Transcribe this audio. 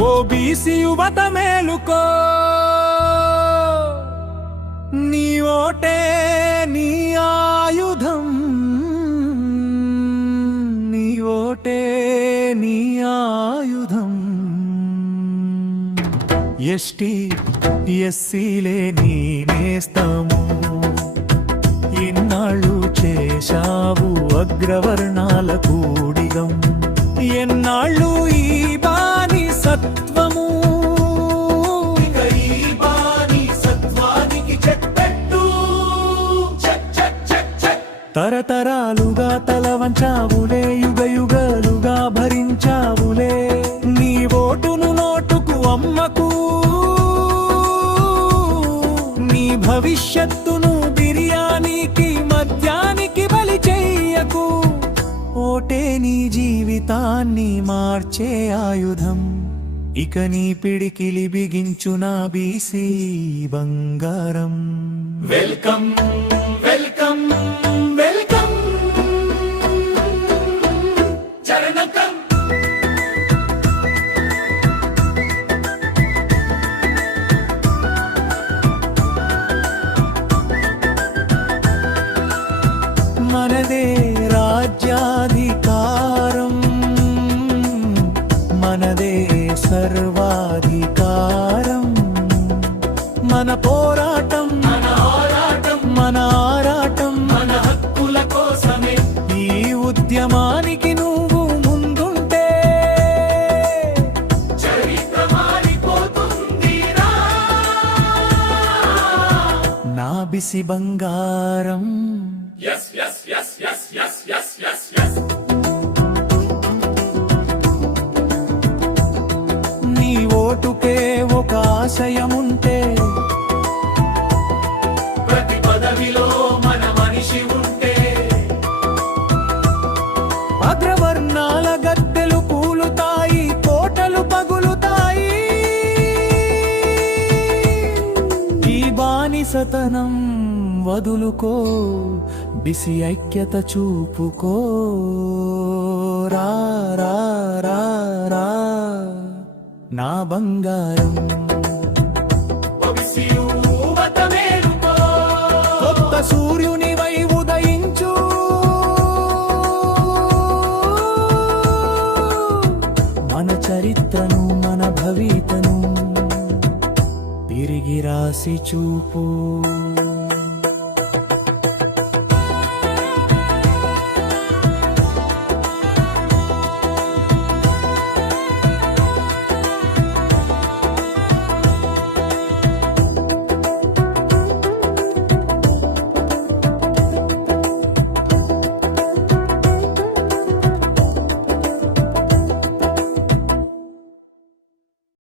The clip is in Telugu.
ఓబీసీ యువత మేలుకో. నీ ఓటే నీ ఆయుధం. నీ ఓటే నీ ఆయుధం. ఎస్టీ ఎస్సీలే నీ నేస్తము. ఇన్నాళ్ళు చేశావు అగ్రవర్ణాల కూడిగం. ఎన్నాళ్ళు ఈ సత్వము. తరతరాలుగా తల వంచావులే యుగ యుగాలుగా భరించావులే. నీ ఓటును నోటుకు అమ్మకు. నీ భవిష్యత్తును బిర్యానీకి మద్యానికి బలి చెయ్యకు ఓటే నీ జీవితాన్ని మార్చే ఆయుధం. ఇక నీ పిడికిలి బిగించు నా బీసీ బంగారం. Welcome welcome welcome. చరణకం. మనదే మన పోరాటం మన ఆరాటం మన ఆరాటం. మన హక్కుల కోసమే. ఈ ఉద్యమానికి నువ్వు ముందుంటే. చరిత్ర మారిపోతుందిరా నా బిసి బంగారం. నీ ఓటుకే ఒక ఆశయముంటే బానిసతనం వదులుకో బిసి ఐక్యత చూపుకో. రా రా రా రా నా బంగారం. కొత్త సూర్యుని వై ఉదయించు. మన చరిత్రను మన భవితను తిరిగి రాసి చూపు.